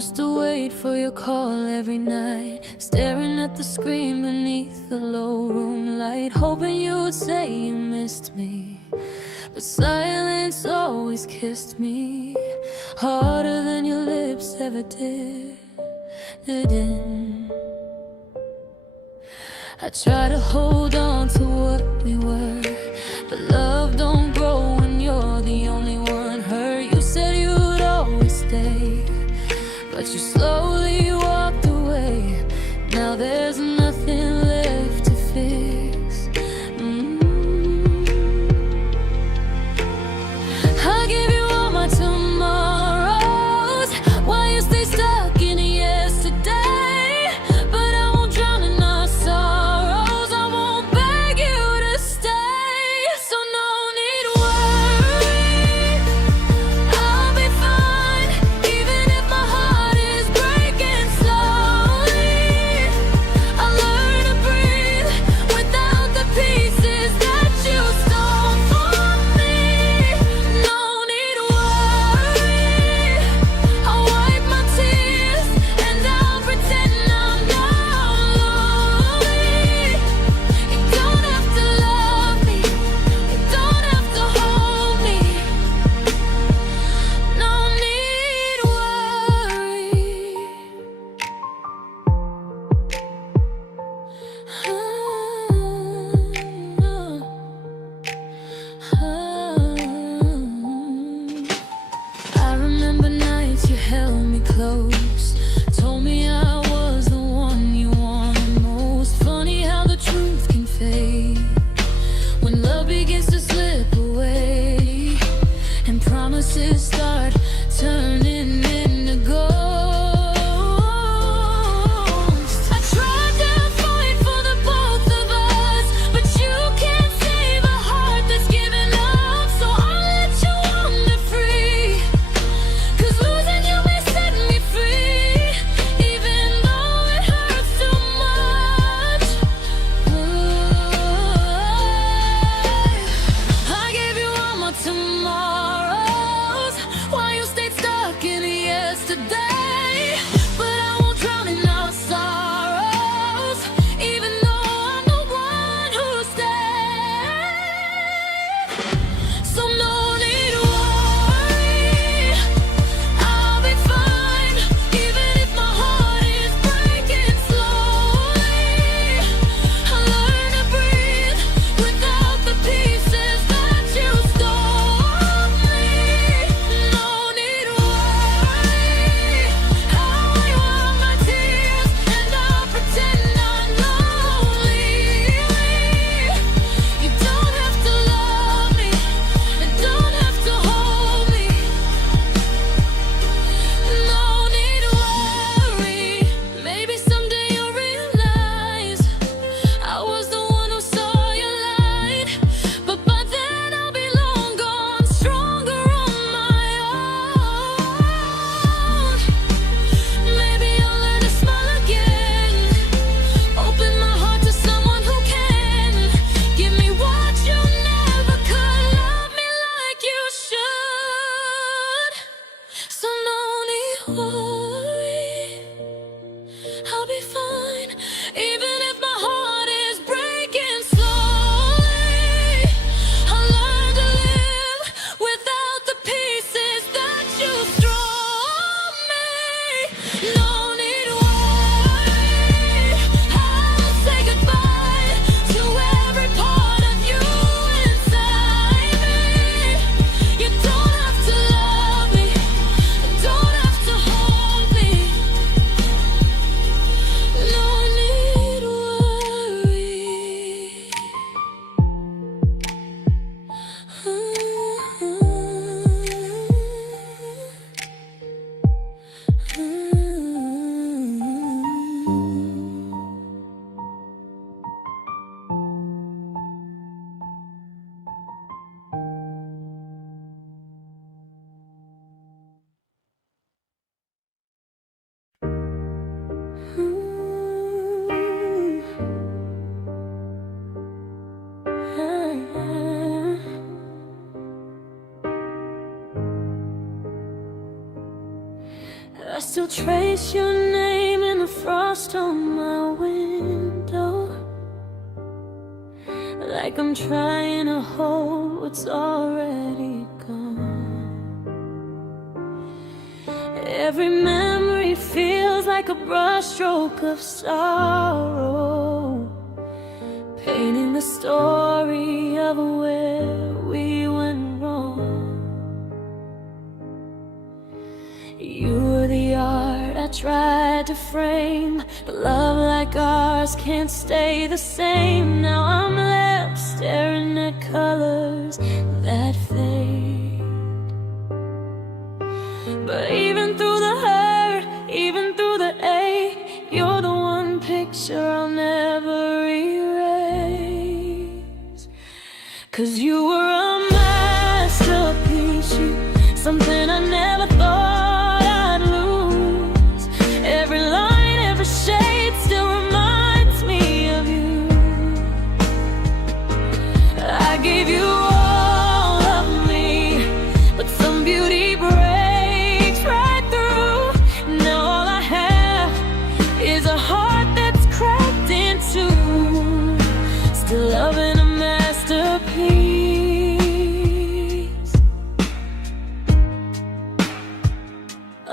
Used to wait for your call every night, staring at the screen beneath the low room light, hoping you would say you missed me. But silence always kissed me harder than your lips ever did. I try to hold on to what we were, but love don't grow when you're the only one hurt. You said you'd always stay, but you slowly walked away. Now there's nothing left to fix. I give you all my tomorrows while you stay stuck in yesterday. But I won't drown in our sorrows, I won't beg you to stay. So no need worry, I'll be fine, even if my heart is breaking slowly. I learn to breathe without the pieces that you stole from me. No need worry, I'll wipe my tears and I'll pretend I'm not lonely. You don't have to love me, you don't have to hold me. No need worry. I remember nights you held me close, told me I was the one you wanted most. Funny how the truth can fade when love begins to slip away and promises start turning into ghosts. I tried to fight for the both of us, but you can't save a heart that's given up. So I'll let you wander free, 'cause losing you may set me free, even though it hurts too much. I gave you all my tomorrows while you stayed stuck in yesterday. But I won't drown in our sorrows, even though I'm the one who stayed. So no need worry, I'll be fine, even if my heart is breaking slowly. I learn to breathe without the pieces that you stole me. No need worry, I'll wipe my tears and I'll pretend I'm lonely. You don't have to love me, you don't have to hold me. No need worry, maybe someday you'll realize I was the one who saw your light. But by then I'll be long gone, stronger on my own. Maybe I'll learn to smile again, open my heart to someone who can give me what you never could, love me like you should. So no need worry, I'll be fine, even if my heart is breaking slowly. I learn to live without the pieces that you've thrown me. No need worry, I'll say goodbye to every part of you inside me. You don't have to love me, don't have to hold me. No need worry. still trace your name in the frost on my window, like I'm trying to hold what's already gone. Every memory feels like a brushstroke of sorrow, painting the story of where we went wrong. You were the art I tried to frame, but love like ours can't stay the same. Now I'm left staring at colors that fade. But even through the hurt, even through the ache, you're the one picture I'll never erase. 'Cause you were a masterpiece, you something I never thought I'd lose. Every line, every shade still reminds me of you. I gave you all of me, but some beauty breaks right through. Now all I have is a heart that's cracked in two, still loving a masterpiece.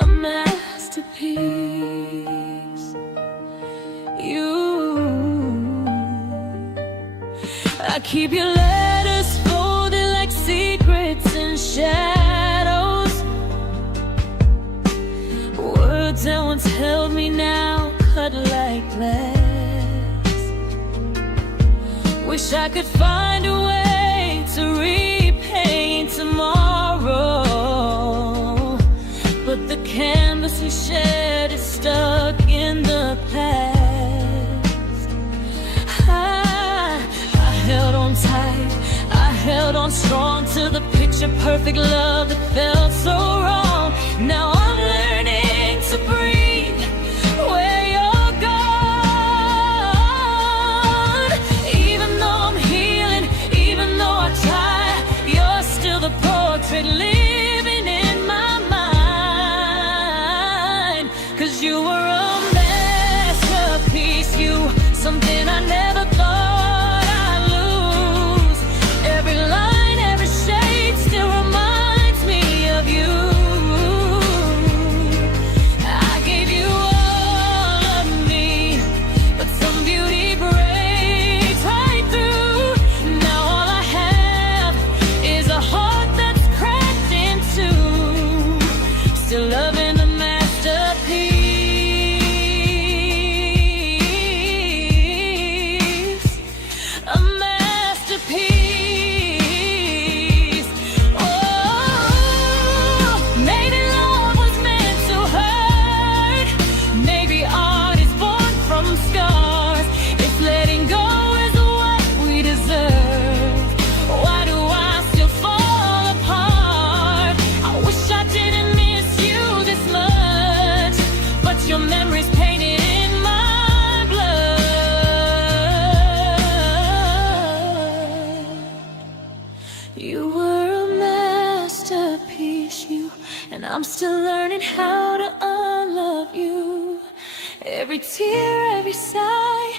A masterpiece. You, I keep your letters folded like secrets in shadows. Words that once held me now cut like glass. Wish I could find a way to repaint tomorrow, but the canvas we shared is stuck in the past. I held on tight, I held on strong to the picture perfect love that felt so wrong. Now I'm learning to breathe where you're gone. Even though I'm healing, even though I try, you're still the portrait living in my mind. 'Cause you were a masterpiece, you something I never thought I'd lose. Every line, every shade still reminds me of you. I gave you all of me, but some beauty breaks right through. Now all I have is a heart that's cracked in two, still loving a masterpiece. A masterpiece. Oh, maybe love was meant to hurt. Maybe art is born from scars. If letting go is what we deserve, why do I still fall apart? I wish I didn't miss you this much, but your memory's painted in my blood. You were a masterpiece, you, and I'm still learning how to unlove you. Every tear, every sigh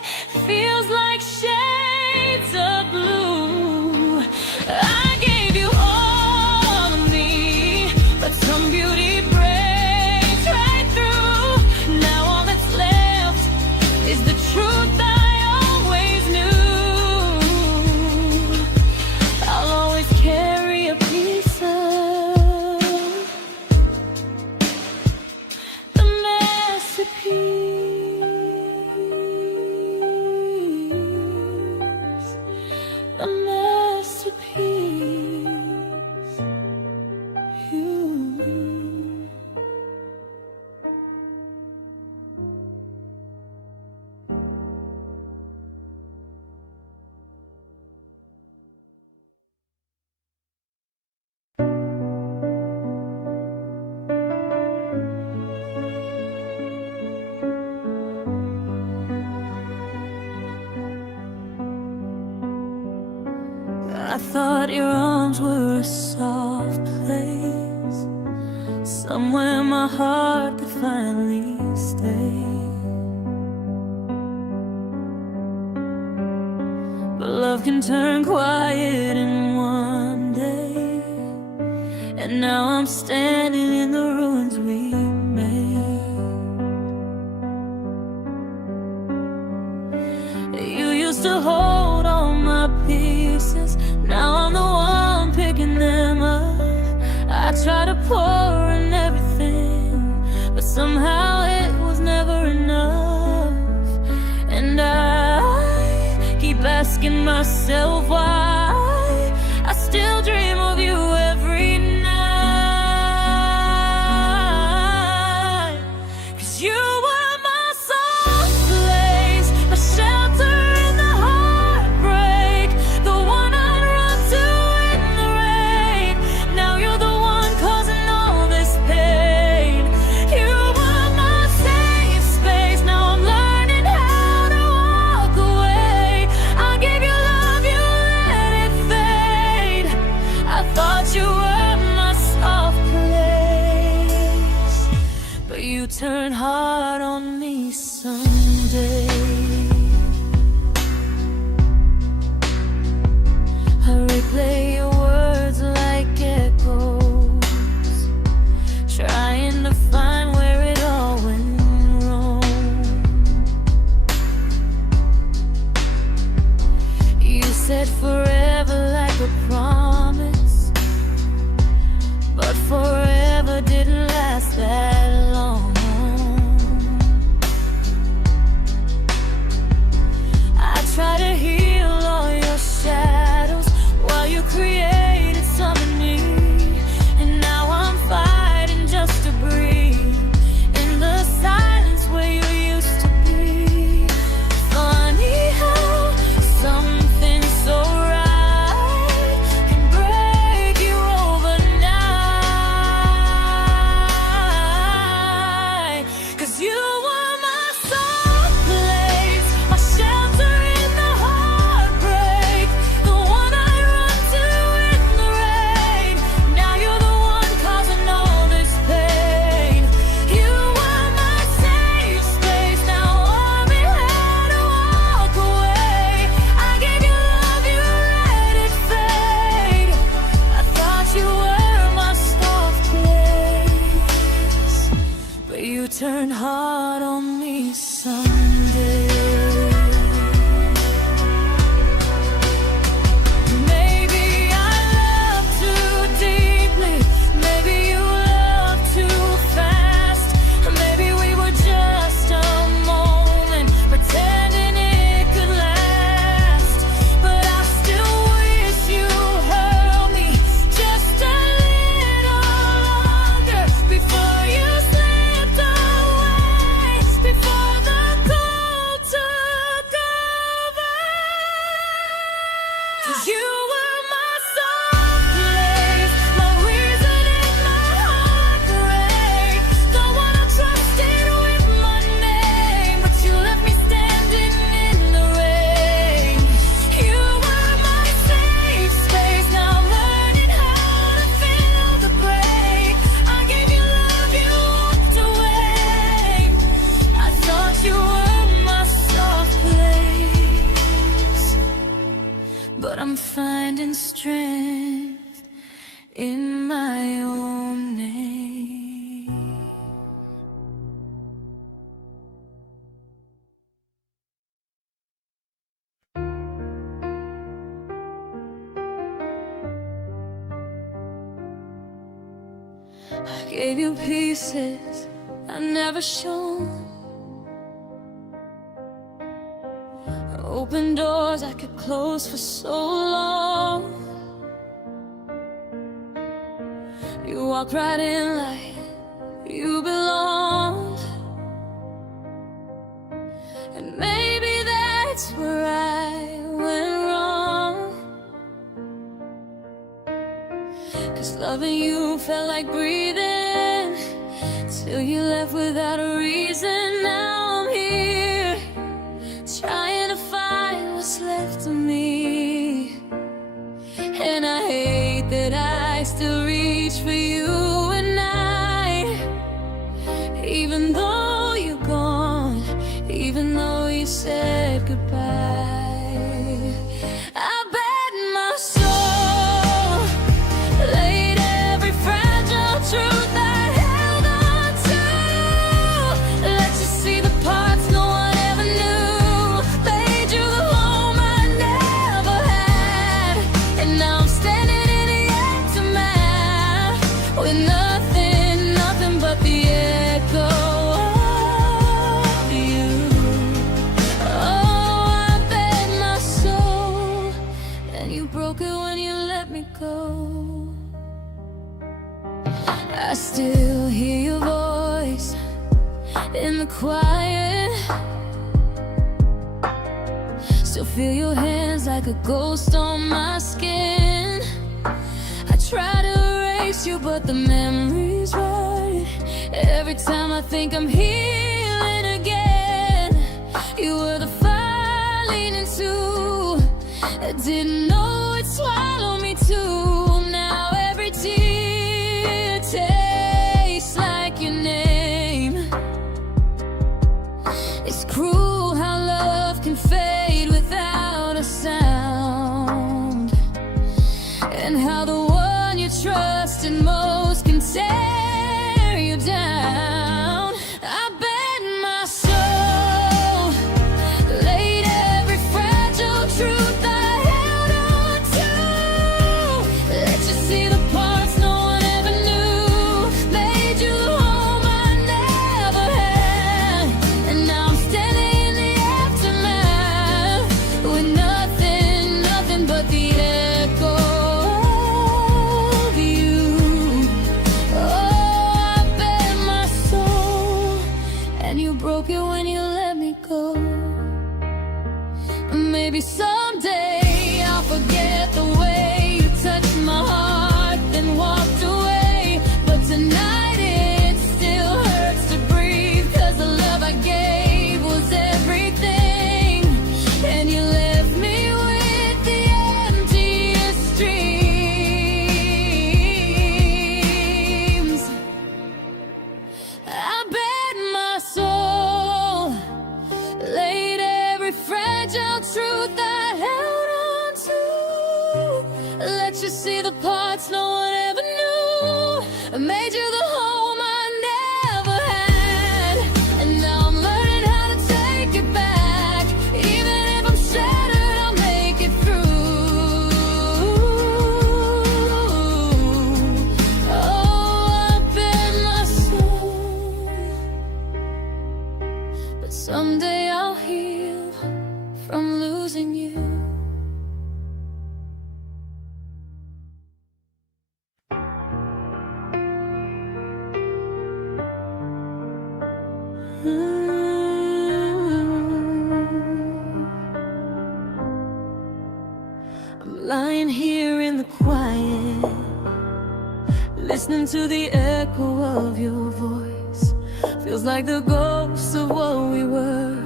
feels like shades of blue. I gave you all of me, but some beauty breaks right through. Now all that's left is the truth I always knew. I'll always carry a piece of the masterpiece. The masterpiece. You. I thought your arms were a soft place, somewhere my heart could finally stay. But love can turn quiet in one day, and now I'm standing in the ruins we made. You used to hold all my pieces, now I'm the one picking them up. I try to pour in everything, but somehow it was never enough. And I keep asking myself why I still dream of you every night. 'Cause you were my soft place, my shelter in the heartbreak, the one I'd run to in the rain. Now you're the one causing all this pain. You were my safe space, now I'm learning how to walk away. I gave you love, you let it fade. I thought you were my soft place, but you turned hard on me someday. I replay your words like echoes, trying to find where it all went wrong. You said forever like a promise, but forever didn't last that long. I try to heal all your shadows while you created something new, and now I'm fighting just to breathe in the silence where you used to be. Funny how something so right can break you overnight. 'Cause you were my soft place, my shelter in the heartbreak, the one I run to in the rain. Now you're the one causing all this pain. You were my safe space, now I'm in how to walk away. I gave you love, you let it fade. I thought you were my soft place, but you turned hard on me someday. Maybe I love too deeply, maybe you love too fast. Maybe we were just a moment, pretending it could last. But I still wish you held me just a little longer before you slipped away, before the cold took over. 'Cause you were my soft place, my reason in my heartbreak, the one I trusted with my name, but you left me standing in the rain. You were my safe space, now I'm learning how to feel the break. I gave you love, you walked away. I thought you were my soft place, but I'm finding strength in my own name. I gave you pieces I never shown, open doors I could close for so long. You walked right in like you belonged, and maybe that's where I went wrong. 'Cause loving you felt like breathing, till you left without a reason. Now I'm here, trying to find what's left of me. And I hate that I still reach for you at night, even goodbye. I bet my soul laid every fragile truth I held on to. Let you see the parts no one ever knew. Made you the home I never had. And now I'm standing in the aftermath with nothing but the echo of you. Oh, I bet my soul, and you broke it when you let me go. I still hear your voice in the quiet. Still feel your hands like a ghost on my skin. I try to erase you, but the memory's right. Every time I think I'm healing again, you were the fire leaning to. I didn't know it'd swallow me too. Now every tear tastes like your name. It's cruel how love can fade without a sound, and how the one you trusted most can tear you down. I bet my soul laid every fragile truth I held on to. Let you see the parts no one ever knew. Made you the home I never had. And now I'm standing in the aftermath with nothing but the echo of you. Oh, I bet my soul, and you broke it when you let me go. Maybe someday I'll forget the way you touched my heart, then walked away. But tonight it still hurts to breathe, 'cause the love I gave was everything, and you left me with the emptiest dreams. I bet my soul laid every fragile truth I held on to. Let you see the parts no one ever knew. I made you the home I never had. And now I'm learning how to take it back. Even if I'm shattered, I'll make it through. Oh, I bet my soul. But someday I'll heal from losing you. I'm lying here in the quiet, listening to the echo of your voice. Feels like the ghosts of what we were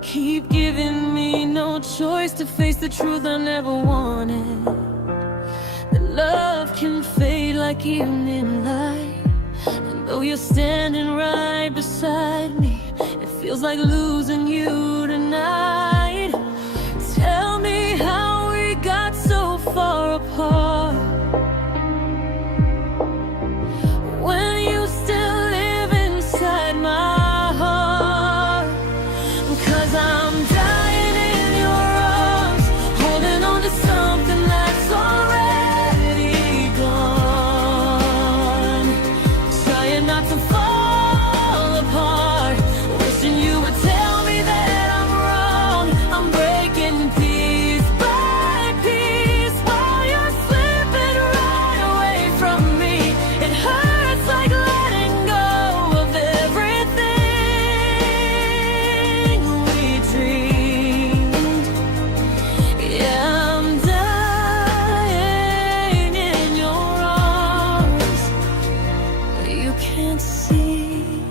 keep giving me no choice to face the truth I never wanted. That love can fade like evening light, and though you're standing right beside me, it feels like losing you tonight. Tell me how we got so far apart, when you still live inside my heart. 'Cause I'm dying in your arms, holding on to something that's already gone. Trying not to fall apart, wishing you would tell me that I'm wrong. I'm breaking piece by piece while you're slipping right away from me. It hurts like letting go of everything we dreamed. Yeah, I'm dying in your arms, but you can't see.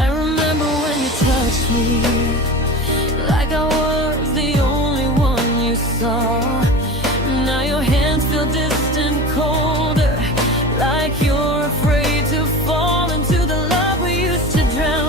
I remember when you touched me, like I was the only one you saw. Now your hands feel distant, colder, like you're afraid to fall into the love we used to drown.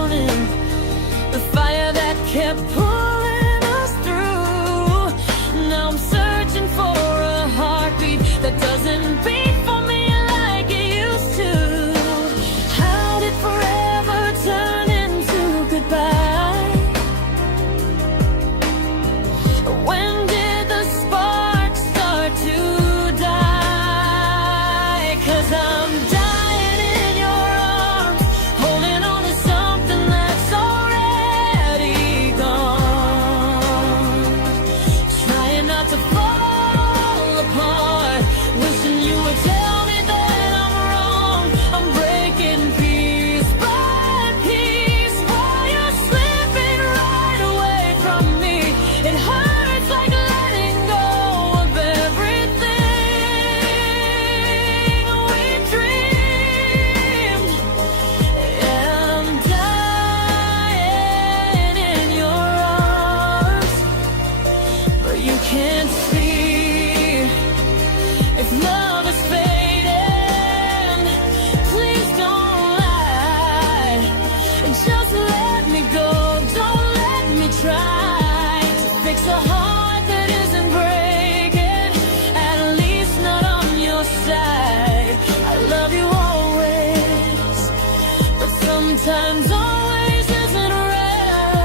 sometimes always isn't right.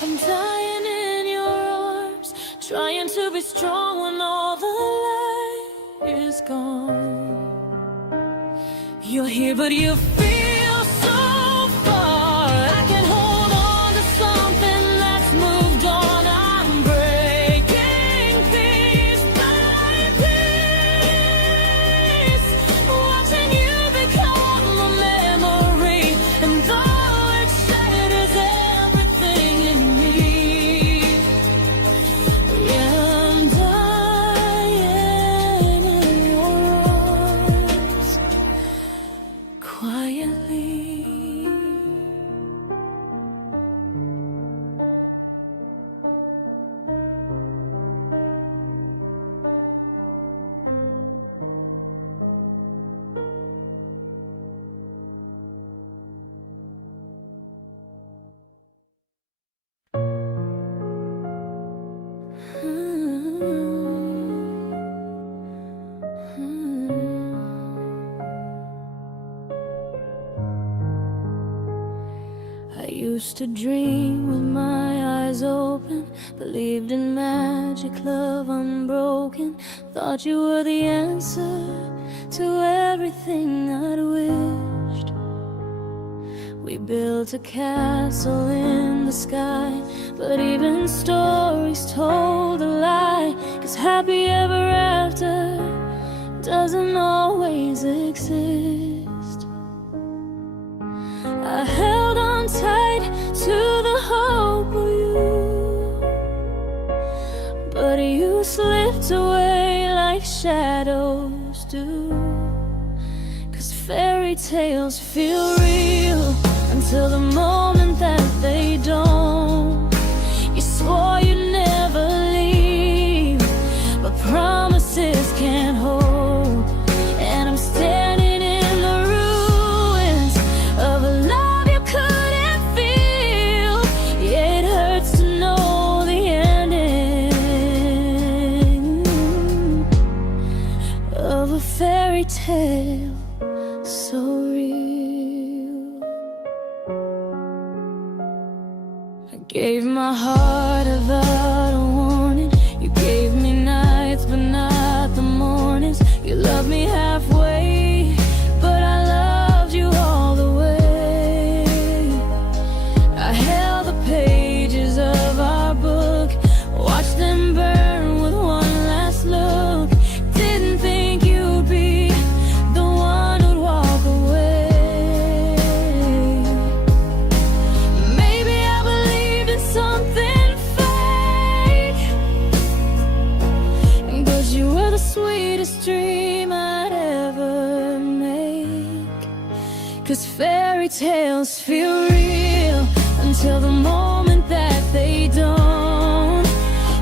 I'm dying in your arms, trying to be strong when all the light is gone. You're here but you feel so far. I can hold on to something that's moved on. I'm breaking piece by piece, watching you become a memory. And though it shatters everything in me, yeah, I'm dying in your arms, quietly. I used to dream with my eyes open, believed in magic, love unbroken. Thought you were the answer to everything I'd wished. We built a castle in the sky, but even stories told a lie. 'Cause happy ever after doesn't always exist. I held on tight to the hope of you, but you slipped away like shadows do. 'Cause fairy tales feel real until the moment that they don't. You swore you'd never leave, but promises can't hold. And I'm standing in the ruins of a love you couldn't feel. Yeah, it hurts to know the ending of a fairy tale so real. I gave my heart without a warning. You gave me nights but not the mornings. You loved me halfway, but I loved you all the way. I held the pages of our book, watched them burn with one last look. Didn't think you'd be the one who'd walk away. Maybe I believed in something fake, but you were the sweetest dream I'd ever make. 'Cause fairy tales feel real until the moment that they don't.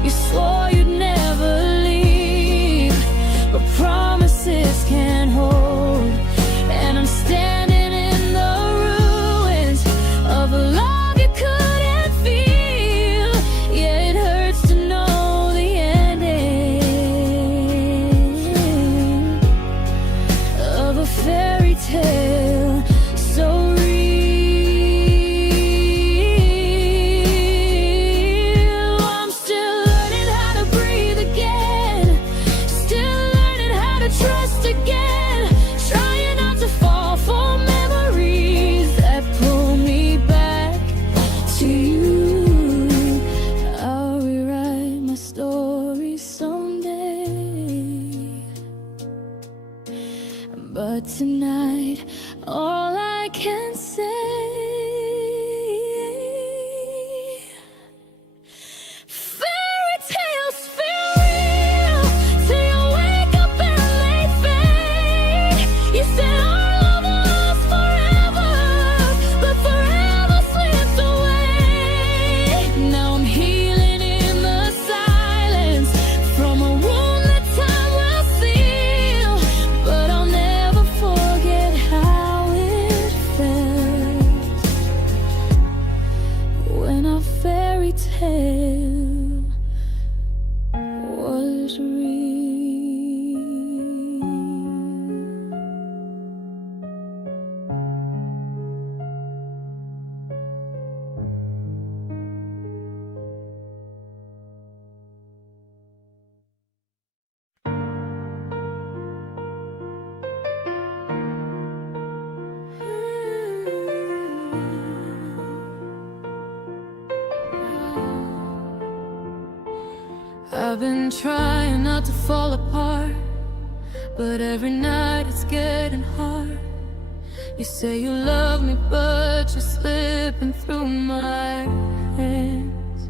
You swore you'd never leave, but promises can't hold. And I'm standing in the ruins of a love you couldn't feel. Yeah, it hurts to know the ending of a fairy tale so real. I'm still learning how to breathe again, still learning how to trust again, trying not to fall for memories that pull me back to you. I'll rewrite my story someday, but tonight all I can say, fairy tales feel real till you wake up and they fade. You said our love will last forever, but forever slipped away. Now I'm healing in the silence from a wound that time will seal. But I'll never forget how it felt I've been trying not to fall apart, but every night it's getting hard. You say you love me, but you're slipping through my hands.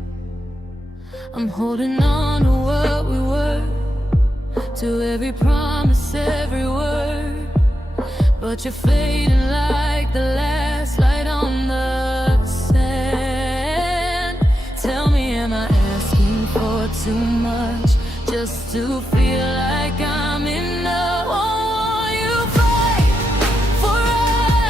I'm holding on to what we were, to every promise, every word, but you're fading like the last light on the sand. Tell me, am I asking for too much just to feel like I'm enough? Won't you fight for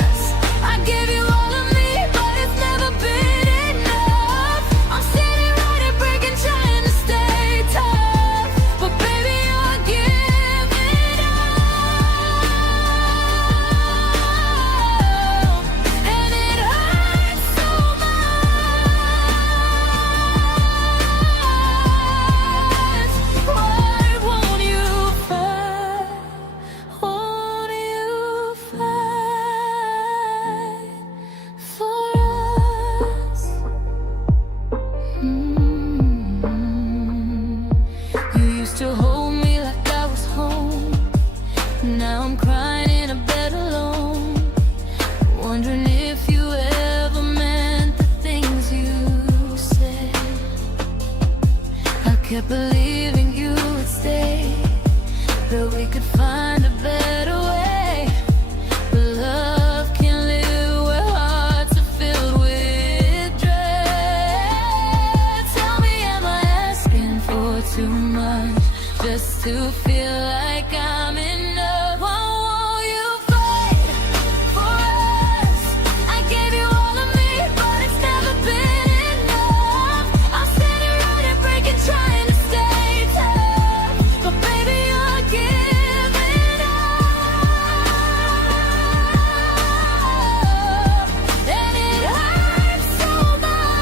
us? I give you all of me, but it's never been enough. I'm standing right at breaking, trying to stay tough, but baby, you're giving up, and it hurts so much. Why won't you fight? Won't you fight for us? You used to hold me like I was home. Now I'm crying in a bed alone, wondering if you ever meant the things you said. I kept believing you would stay, that we could find a better way. But love can live where hearts are filled with dread. Tell me, am I asking for too much just to feel like I'm enough? Won't you fight for us? I gave you all of me, but it's never been enough. I'm standing right at breaking, trying to stay tough, but baby, you're giving up, and it hurts so much.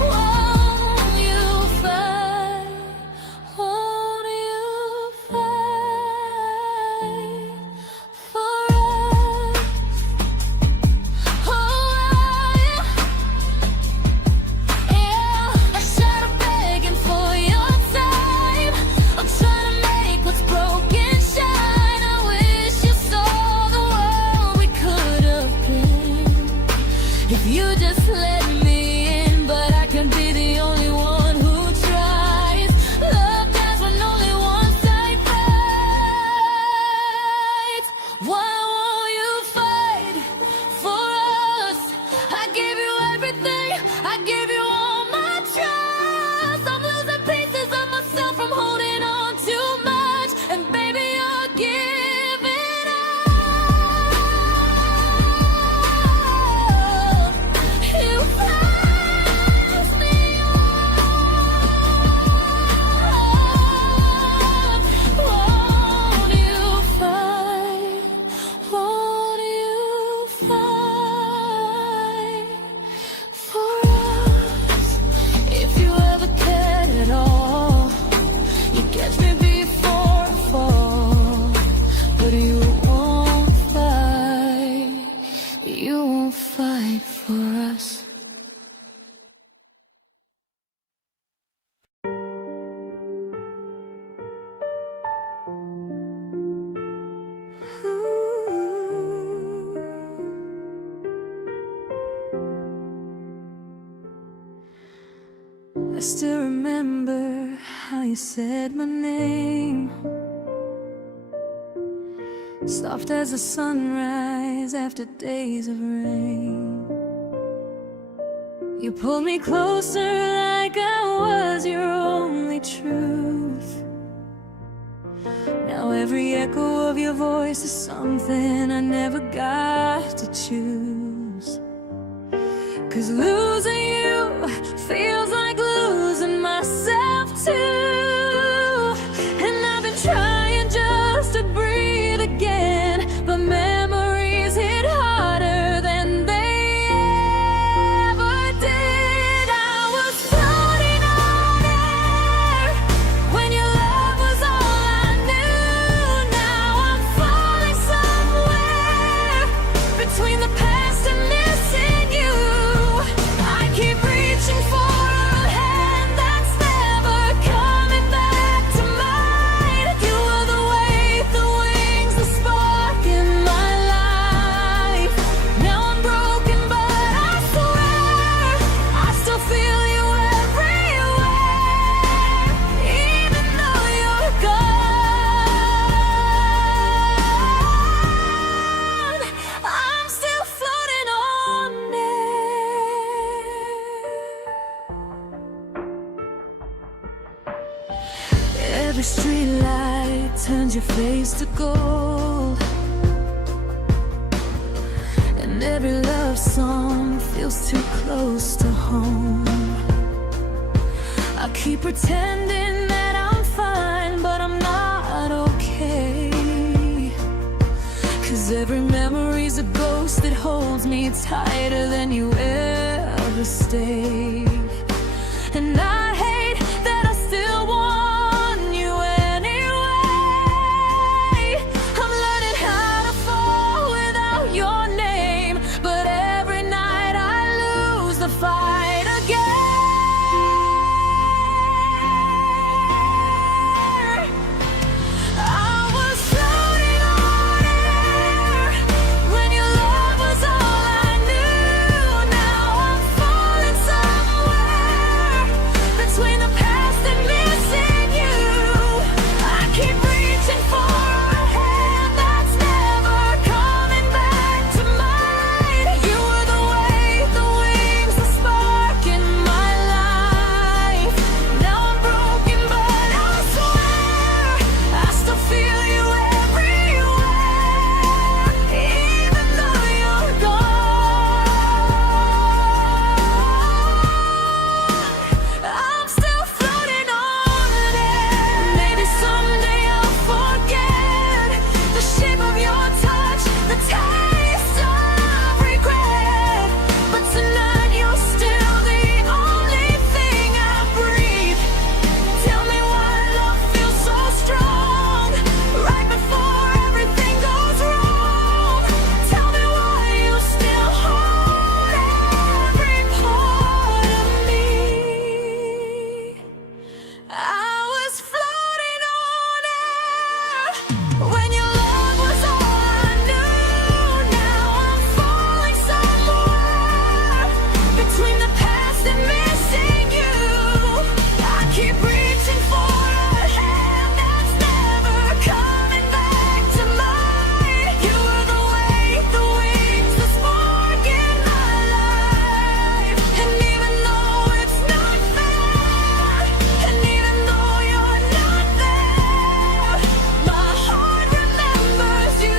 Won't you fight? Won't you fight for us? Oh, yeah, I started begging for your time. I'm trying to make what's broken shine. I wish you saw the world we could have been if you just let me in. But I can be the only one who tries. Love dies when only one side fights. Why won't you fight for us? I give you everything, I give you all my trust. I'm losing pieces of myself from holding on too much, and baby, you're giving up. You pass me up. Won't you fight? Won't you fight for us? If you ever cared at all, you catch me before I fall, but you won't fight. You won't fight for us. I still remember how you said my name, soft as a sunrise after days of rain. You pulled me closer like I was your only truth. Now every echo of your voice is something I never got to choose. 'Cause losing you feels like losing myself too. And I've been trying just to breathe again, but memories hit harder than they ever did. I was floating on air when your love was all I knew. Now I'm falling somewhere between the past and missing you. I can't Every street light turns your face to gold, and every love song feels too close to home. I keep pretending that I'm fine, but I'm not okay. 'Cause every memory's a ghost that holds me tighter than you ever stayed. And I hate that I still want you anyway. I'm learning how to fall without your name, but every night I lose the fight again. I was floating on air when your love was all I knew. Now I'm falling somewhere between the past and missing you. I keep reaching for a hand that's never coming back to mine. You were the way, the wings, the spark in my life. Now I'm broken, but I swear I still feel you everywhere, even though you're gone. I'm still floating on air. Maybe someday I'll forget the shape of your touch, the taste of regret. But tonight you're still the only thing I breathe. Tell me why love feels so strong right before everything goes wrong. Tell me why you still hold every part of me. I was floating on air when your love was all I knew. Now I'm falling somewhere between the past and missing you. I keep reaching for a hand that's never coming back to mine. You were the way, the wings, the spark in my life. And even though it's not fair, and even though you're not there, my heart remembers you.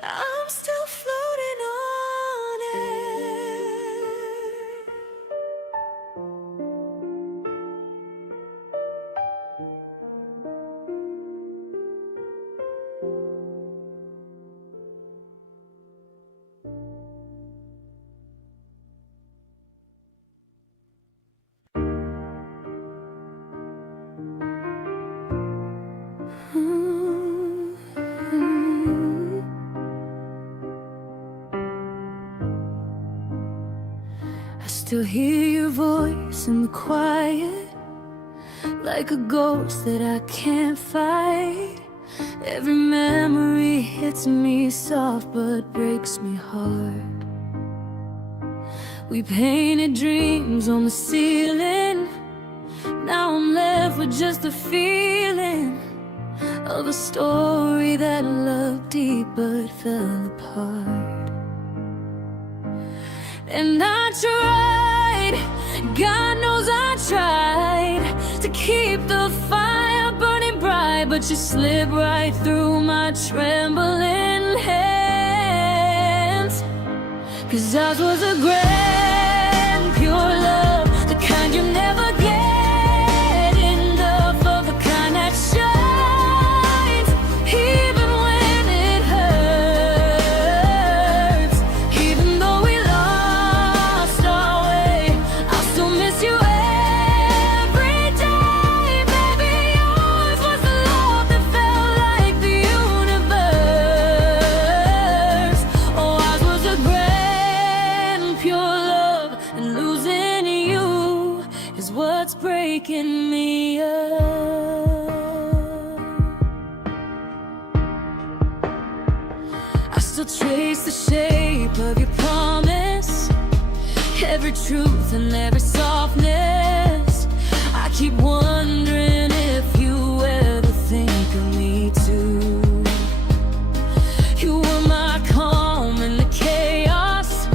I'm still floating on air. I still hear your voice in the quiet, like a ghost that I can't fight. Every memory hits me soft but breaks me hard. We painted dreams on the ceiling. Now I'm left with just a feeling of a story that I loved deep but fell apart. And I tried, God knows I tried to keep the fire burning bright, but you slipped right through my trembling hands. 'Cause ours was a grand, pure love, the kind you never get enough of, the kind that shines even when it hurts. Even though we lost our way, I'll still miss you every day. Baby, yours was the love that felt like the universe. Oh, ours was a grand, pure love, and losing you is what's breaking me up. I still trace the shape of your promise, every truth and every softness. I keep wondering if you ever think of me too. You were my calm in the chaos,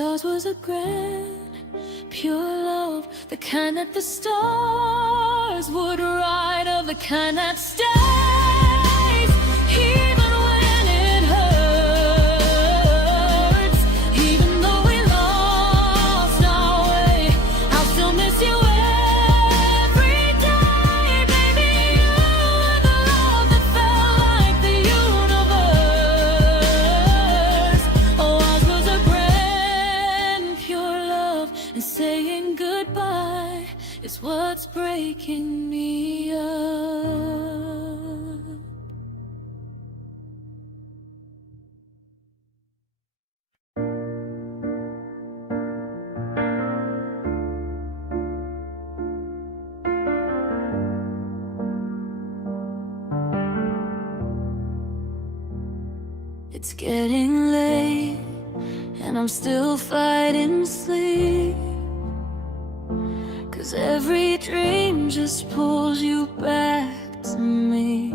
ours was a grand, pure love, the kind that the stars would write of, the kind that stays even when it hurts. Even though we lost our way, I'll still miss you every day. Baby, you were the love that felt like the universe. Oh, ours was a grand, pure love, and saying goodbye is what's breaking me up. It's getting late, and I'm still fighting sleep, 'cause every dream just pulls you back to me.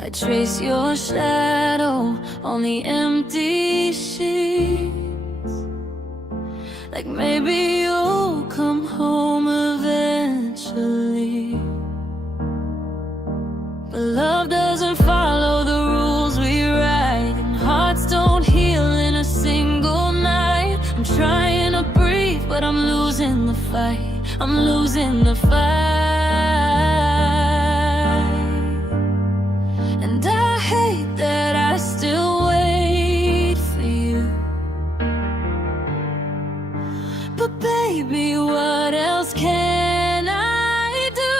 I trace your shadow on the empty sheets, like maybe you'll come home eventually. But love doesn't follow the rules we write, and hearts don't heal in a single night. I'm trying to breathe, but I'm losing the fight. I'm losing the fight. And I hate that I still wait for you. But baby, what else can I do?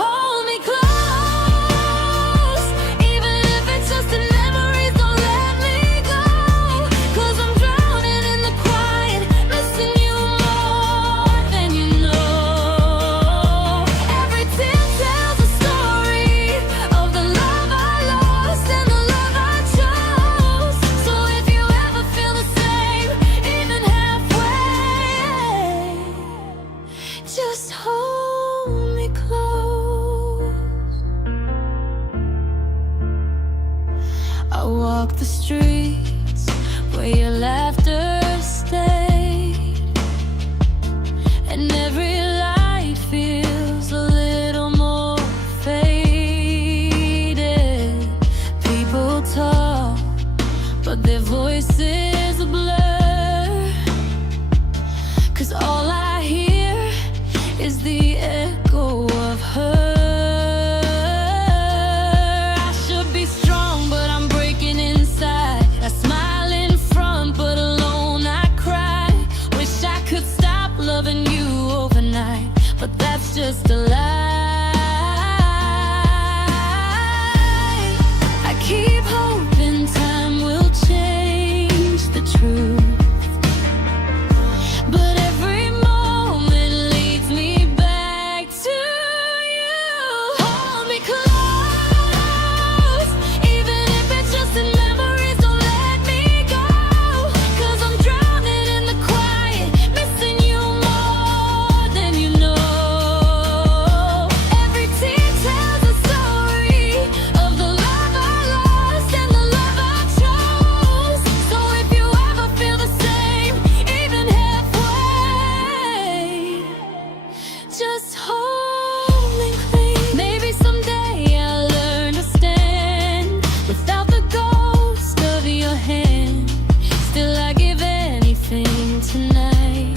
Hold me close, even if it's just in memories. Don't let me go, 'cause I'm drowning in the quiet, missing you more than you know. Every tear tells a story of the love I lost and the love I chose. So if you ever feel the same, even halfway, just hold me close. I walk the streets where your laughter stayed, and every light feels a little more faded. People talk, but their voices blur, 'cause all I hear is the echo of her. I should be strong, but I'm breaking inside. I smile in front, but alone I cry. Wish I could stop loving you overnight, but that's just a lie. I keep hoping time will change the truth, but every moment leads me back to you. Hold me close, even if it's just in memories. Don't let me go, 'cause I'm drowning in the quiet, missing you more than you know. Every tear tells a story of the love I lost and the love I chose. So if you ever feel the same, even halfway, just hold me clean. Maybe someday I'll learn to stand without the ghost of your hand. Still, I give anything tonight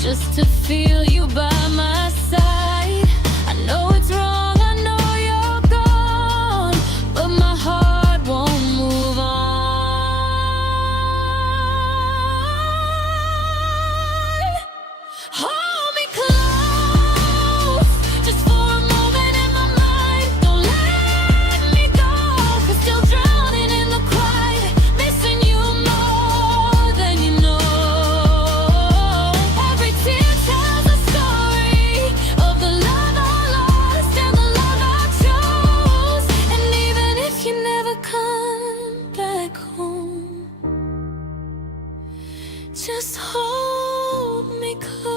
just to feel you by my side. I know it's wrong, I know you're gone, but my heart won't move on. Hold me close, just for a moment in my mind. Don't let me go, 'cause still drowning in the quiet, missing you more than you know. Every tear tells a story of the love I lost and the love I chose. And even if you never come back home, just hold me close.